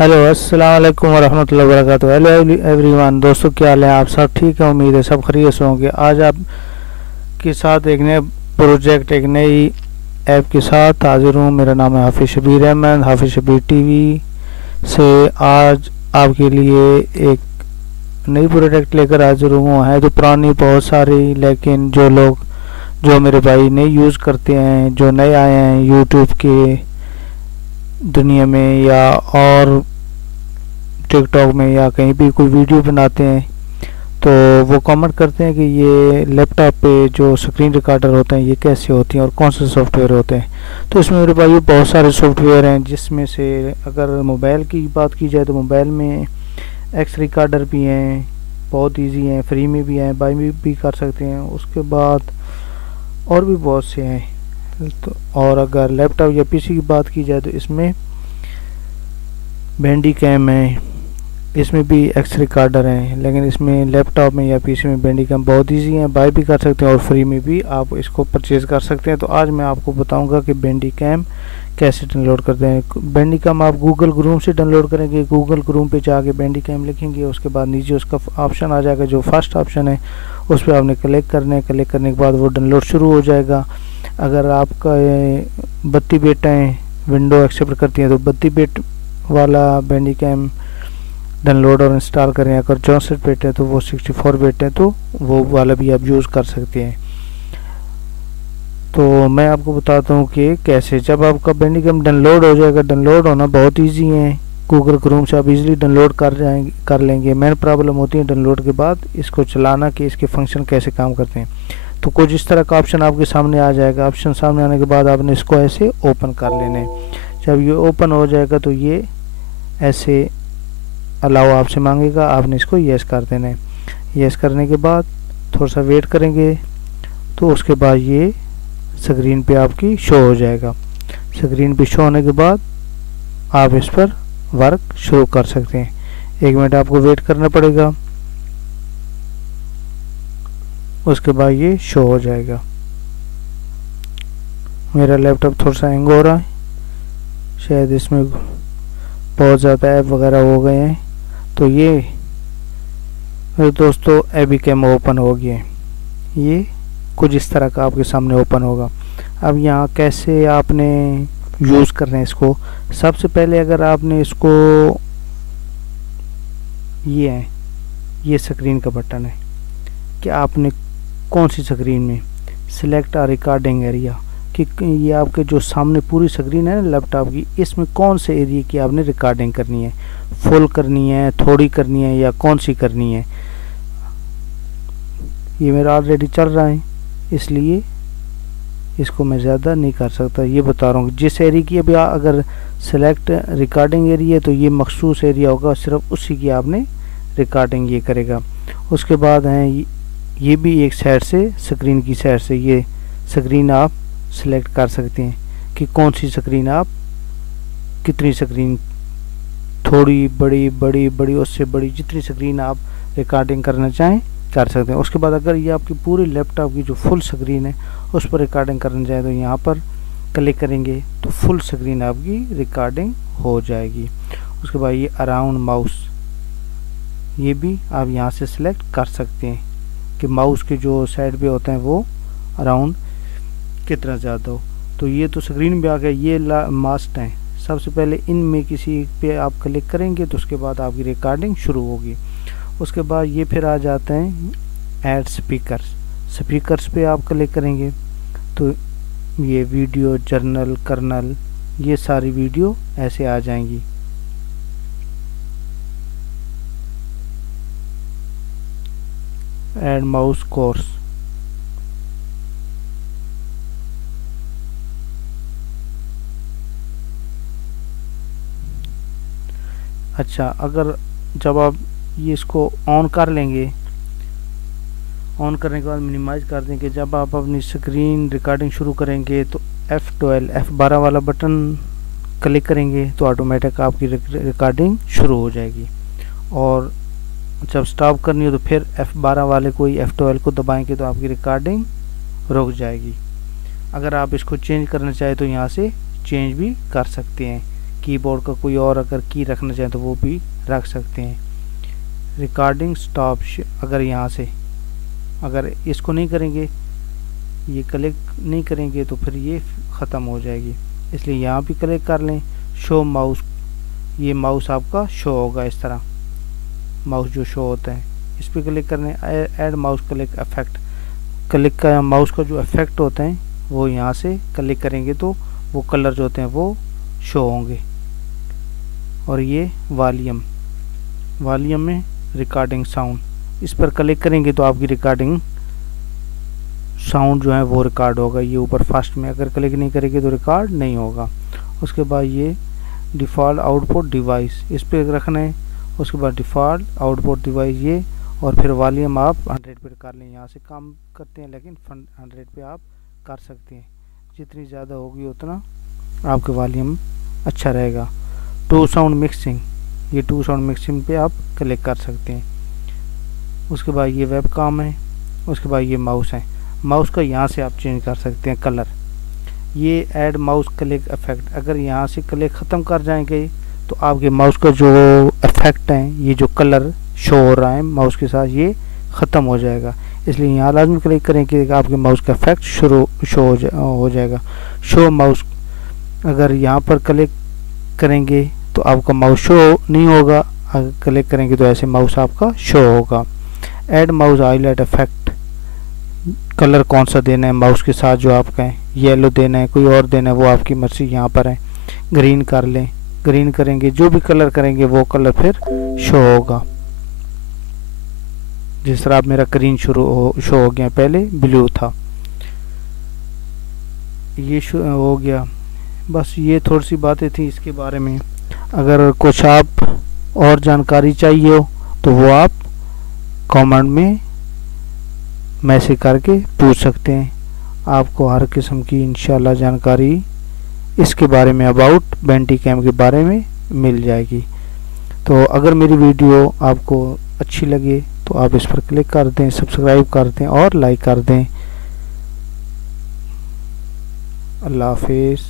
Hello अस्सलाम वालेकुम वरहमतुल्लाहि वबरकातुहू। हेलो एवरीवन, दोस्तों क्या हाल है? आप सब ठीक है? उम्मीद है सब खैरियत से होंगे। आज आपके साथ एक नए प्रोजेक्ट, एक नई ऐप के साथ हाजिर हूँ। मेरा नाम है हाफिज़ शबीर अहमद, हाफिज़ शबीर टीवी से आज आपके लिए एक नई प्रोजेक्ट लेकर हाजिर हूँ। है तो पुरानी बहुत सारी, लेकिन जो मेरे भाई नए यूज़ करते हैं, जो नए आए हैं यूट्यूब के दुनिया में या और टिकटॉक में या कहीं भी कोई वीडियो बनाते हैं, तो वो कमेंट करते हैं कि ये लैपटॉप पे जो स्क्रीन रिकॉर्डर होते हैं ये कैसे होती हैं और कौन से सॉफ्टवेयर होते हैं। तो इसमें मेरे भाई बहुत सारे सॉफ्टवेयर हैं, जिसमें से अगर मोबाइल की बात की जाए तो मोबाइल में एक्स रिकॉर्डर भी हैं, बहुत इजी हैं, फ्री में भी हैं, बाय में भी कर सकते हैं। उसके बाद और भी बहुत से हैं। तो और अगर लैपटॉप या पीसी की बात की जाए तो इसमें बैंडी कैम है, इसमें भी एक्स रिकॉर्डर हैं, लेकिन इसमें लैपटॉप में या पीसी में बैंडी कैम बहुत इजी है, बाय भी कर सकते हैं और फ्री में भी आप इसको परचेज़ कर सकते हैं। तो आज मैं आपको बताऊंगा कि बैंडी कैम कैसे डाउनलोड करते हैं। बैंडी कैम आप गूगल क्रोम से डाउनलोड करेंगे। गूगल क्रोम पे जाके बैंडी कैम लिखेंगे, उसके बाद नीचे उसका ऑप्शन आ जाएगा, जो फर्स्ट ऑप्शन है उस पर आपने क्लिक करना है। क्लिक करने के बाद वो डाउनलोड शुरू हो जाएगा। अगर आपका 32 बिट है, विंडो एक्सेप्ट करती है, तो 32 बिट वाला बैंडी कैम डाउनलोड और इंस्टॉल करें। अगर 64 बिट है तो वो 64 बिट है, तो वो वाला भी आप यूज़ कर सकते हैं। तो मैं आपको बताता हूँ कि कैसे। जब आपका बैंडी कैम डाउनलोड हो जाएगा, डाउनलोड होना बहुत इजी है, गूगल क्रोम से आप इजीली डाउनलोड कर लेंगे। मेन प्रॉब्लम होती है डाउनलोड के बाद इसको चलाना, कि इसके फंक्शन कैसे काम करते हैं। तो कुछ इस तरह का ऑप्शन आपके सामने आ जाएगा। ऑप्शन सामने आने के बाद आपने इसको ऐसे ओपन कर लेना है। जब ये ओपन हो जाएगा तो ये ऐसे अलाउ आपसे मांगेगा, आपने इसको यस कर देना है। यस करने के बाद थोड़ा सा वेट करेंगे, तो उसके बाद ये स्क्रीन पे आपकी शो हो जाएगा। स्क्रीन पे शो होने के बाद आप इस पर वर्क शुरू कर सकते हैं। 1 मिनट आपको वेट करना पड़ेगा, उसके बाद ये शो हो जाएगा। मेरा लैपटॉप थोड़ा सा हैंग हो रहा है, शायद इसमें बहुत ज़्यादा ऐप वगैरह हो गए हैं। तो ये मेरे दोस्तों एबी कैम ओपन हो गया है। ये कुछ इस तरह का आपके सामने ओपन होगा। अब यहाँ कैसे आपने यूज़ करना है इसको। सबसे पहले अगर आपने इसको, ये स्क्रीन का बटन है कि आपने कौन सी स्क्रीन में सिलेक्ट आ रिकॉर्डिंग एरिया, कि ये आपके जो सामने पूरी स्क्रीन है ना लैपटॉप की, इसमें कौन से एरिया की आपने रिकॉर्डिंग करनी है, फुल करनी है, थोड़ी करनी है, या कौन सी करनी है। ये मेरा ऑलरेडी चल रहा है, इसलिए इसको मैं ज़्यादा नहीं कर सकता। ये बता रहा हूँ जिस एरिया की अभी अगर सेलेक्ट रिकॉर्डिंग एरिया है तो ये मखसूस एरिया होगा, सिर्फ उसी की आपने रिकॉर्डिंग ये करेगा। उसके बाद है ये भी एक साइड से, स्क्रीन की साइड से ये स्क्रीन आप सिलेक्ट कर सकते हैं कि कौन सी स्क्रीन आप, कितनी स्क्रीन, थोड़ी, बड़ी, बड़ी, बड़ी, उससे बड़ी, जितनी स्क्रीन आप रिकॉर्डिंग करना चाहें कर सकते हैं। उसके बाद अगर ये आपकी पूरी लैपटॉप की जो फुल स्क्रीन है उस पर रिकॉर्डिंग करना चाहें तो यहाँ पर क्लिक करेंगे तो फुल स्क्रीन आपकी रिकॉर्डिंग हो जाएगी। उसके बाद ये अराउंड माउस, ये भी आप यहाँ से सिलेक्ट कर सकते हैं कि माउस के जो साइड पे होते हैं वो अराउंड कितना ज़्यादा हो। तो ये तो स्क्रीन पे आ गया। ये मास्ट हैं। सबसे पहले इनमें किसी पे आप क्लिक करेंगे तो उसके बाद आपकी रिकॉर्डिंग शुरू होगी। उसके बाद ये फिर आ जाते हैं ऐड स्पीकर्स पे आप क्लिक करेंगे तो ये वीडियो, जर्नल, कर्नल, ये सारी वीडियो ऐसे आ जाएंगी। ऐड माउस कोर्स, अच्छा अगर जब आप ये इसको ऑन कर लेंगे, ऑन करने के बाद मिनिमाइज कर देंगे, जब आप अपनी स्क्रीन रिकॉर्डिंग शुरू करेंगे तो F12 वाला बटन क्लिक करेंगे तो ऑटोमेटिक आपकी रिकॉर्डिंग शुरू हो जाएगी। और जब स्टॉप करनी हो तो फिर F12 वाले को, F12 को दबाएंगे तो आपकी रिकॉर्डिंग रुक जाएगी। अगर आप इसको चेंज करना चाहें तो यहाँ से चेंज भी कर सकते हैं कीबोर्ड का कोई और अगर की रखना चाहें तो वो भी रख सकते हैं। रिकॉर्डिंग स्टॉप, अगर यहाँ से अगर इसको नहीं करेंगे, ये क्लिक नहीं करेंगे तो फिर ये ख़त्म हो जाएगी, इसलिए यहाँ भी क्लिक कर लें। शो माउस, ये माउस आपका शो होगा इस तरह, माउस जो शो होता है इस पर क्लिक करने। Add mouse click effect, click का माउस का जो इफेक्ट होता है वो यहाँ से क्लिक करेंगे तो वो कलर जो होते हैं वो शो होंगे। और ये वॉल्यूम, वॉल्यूम में रिकॉर्डिंग साउंड, इस पर क्लिक करेंगे तो आपकी रिकॉर्डिंग साउंड जो है वो रिकॉर्ड होगा। ये ऊपर फर्स्ट में अगर क्लिक नहीं करेंगे तो रिकॉर्ड नहीं होगा। उसके बाद ये डिफ़ॉल्ट आउटपुट डिवाइस, इस पर रखना है। उसके बाद डिफ़ॉल्ट आउटपुट डिवाइस ये, और फिर वॉल्यूम आप 100 पे कर लें। यहाँ से काम करते हैं लेकिन 100 पे आप कर सकते हैं, जितनी ज़्यादा होगी उतना आपके वॉल्यूम अच्छा रहेगा। टू साउंड मिक्सिंग, ये टू साउंड मिक्सिंग पे आप क्लिक कर सकते हैं। उसके बाद ये वेब काम है। उसके बाद ये माउस है, माउस का यहाँ से आप चेंज कर सकते हैं कलर। ये ऐड माउस क्लिक इफेक्ट, अगर यहाँ से क्लिक ख़त्म कर जाएंगे तो आपके माउस का जो इफेक्ट है, ये जो कलर शो हो रहा है माउस के साथ, ये ख़त्म हो जाएगा। इसलिए यहाँ लाजमी क्लिक करें कि आपके माउस का इफेक्ट शो हो जाएगा। शो माउस, अगर यहाँ पर क्लिक करेंगे तो आपका माउस शो नहीं होगा, अगर क्लिक करेंगे तो ऐसे माउस आपका शो होगा। Add mouse highlight effect, colour कौन सा देना है माउस के साथ जो आपका है, येलो देना है कोई और देना है वो आपकी मर्जी, यहाँ पर है। ग्रीन कर लें, ग्रीन करेंगे जो भी कलर करेंगे वो कलर फिर शो होगा। जिस तरह आप मेरा ग्रीन शो हो गया, पहले ब्लू था, ये शो हो गया। बस ये थोड़ी सी बातें थी इसके बारे में। अगर कुछ आप और जानकारी चाहिए हो तो वो आप कमेंट में मैसेज करके पूछ सकते हैं। आपको हर किस्म की इंशाल्लाह जानकारी इसके बारे में, अबाउट बेंटिकैम के बारे में मिल जाएगी। तो अगर मेरी वीडियो आपको अच्छी लगे तो आप इस पर क्लिक कर दें, सब्सक्राइब कर दें और लाइक कर दें। अल्लाह हाफिज़।